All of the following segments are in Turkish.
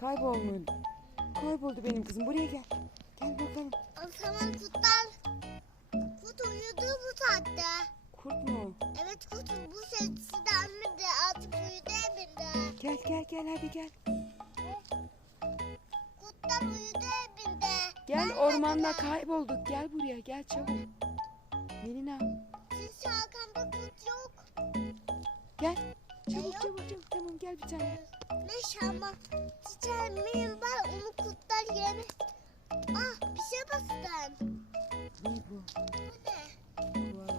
Kaybolmadı. Kayboldu benim kızım. Buraya gel. Gel bakalım. O zaman kurtlar kurt uyudu bu saatte. Kurt mu? Evet kurt bu sesi denmedi artık uyudu evinde. Gel gel gel hadi gel. Kurtlar uyudu evinde. Gel Ben ormanda kaybolduk. Gel buraya gel çabuk. Melina Siz arkamda kurt yok. gel. Çabuk çabuk çabuk. Tamam gel bir tane. Ne şama. Çiçeğim var onu kurtlar yeme. Ah bir şey bastın. Ne bu? Bu ne? Vay.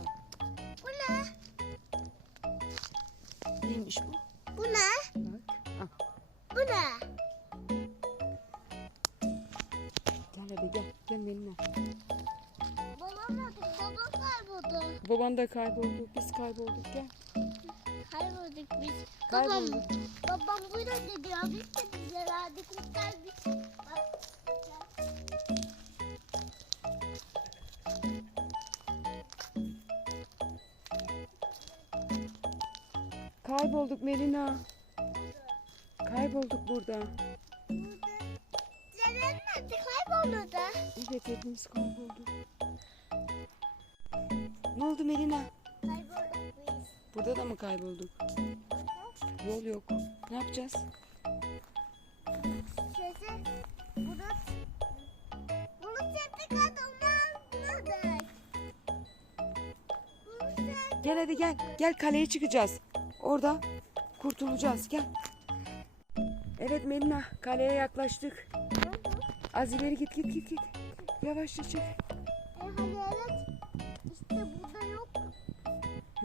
Bu ne? Neymiş bu? Bu ne? Bak. Ah, Bu ne? gel hadi gel. Gel Melina. Babam nerede? Babam kayboldu. Baban da kayboldu. Biz kaybolduk. Gel. Kaybolduk biz. Kaybolduk. Babam, babam burada dedi ya. Biz de bize verdik. Bak. Kaybolduk Melina. Kaybolduk burada. Ceren nerede? Kaybolmadı. Evet hepimiz kaybolduk. Ne oldu Melina? Burada da mı kaybolduk? Yol yok. Ne yapacağız? Sesi. Bulut. Bulut. Bulut sesi. Gel hadi gel. Gel kaleye çıkacağız. Orada kurtulacağız. Gel. Evet Melina kaleye yaklaştık. Az ileri git git git git. Yavaşça çık.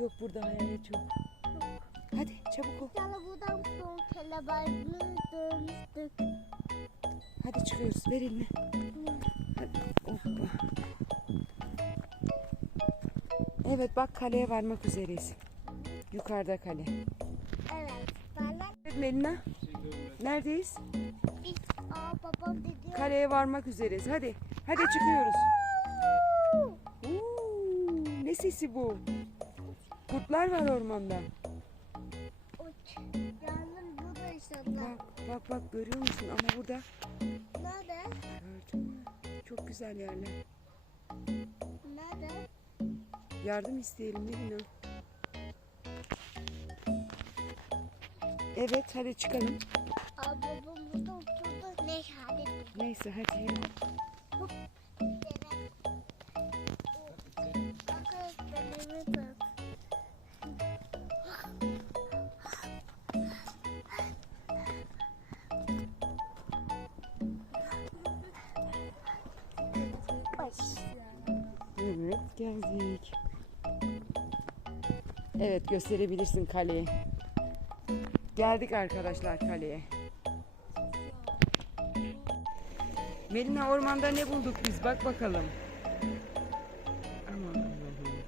Yok burada hayalet yok. Hadi çabuk ol. Sana buradan son kelebeğini dönmüştük. Hadi çıkıyoruz. Ver elini. Hadi. Hoppa. Evet bak kaleye varmak üzereyiz. Yukarıda kale. Evet. Bana Evet Melina. Neredeyiz? biz aa babam dedi. Kaleye varmak üzereyiz. Hadi. Hadi çıkıyoruz. Oo, ne sesi bu? Kurtlar var ormanda. Yalnız burada inşallah. Bak bak bak görüyor musun? Ama burada Nerede? gördün mü? Çok güzel yerler. Nerede? Yardım isteyelim Melina. Evet hadi çıkalım. Aa babam burada oturdu. Ne şahit Neyse hadi yürü. Evet geldik. Evet gösterebilirsin kaleyi. Geldik arkadaşlar kaleye. Melina ormanda ne bulduk biz? Bak bakalım. Aman Allah'ım.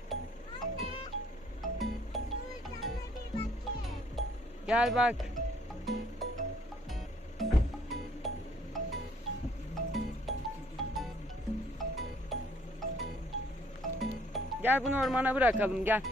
Gel bak. Gel bunu ormana bırakalım gel.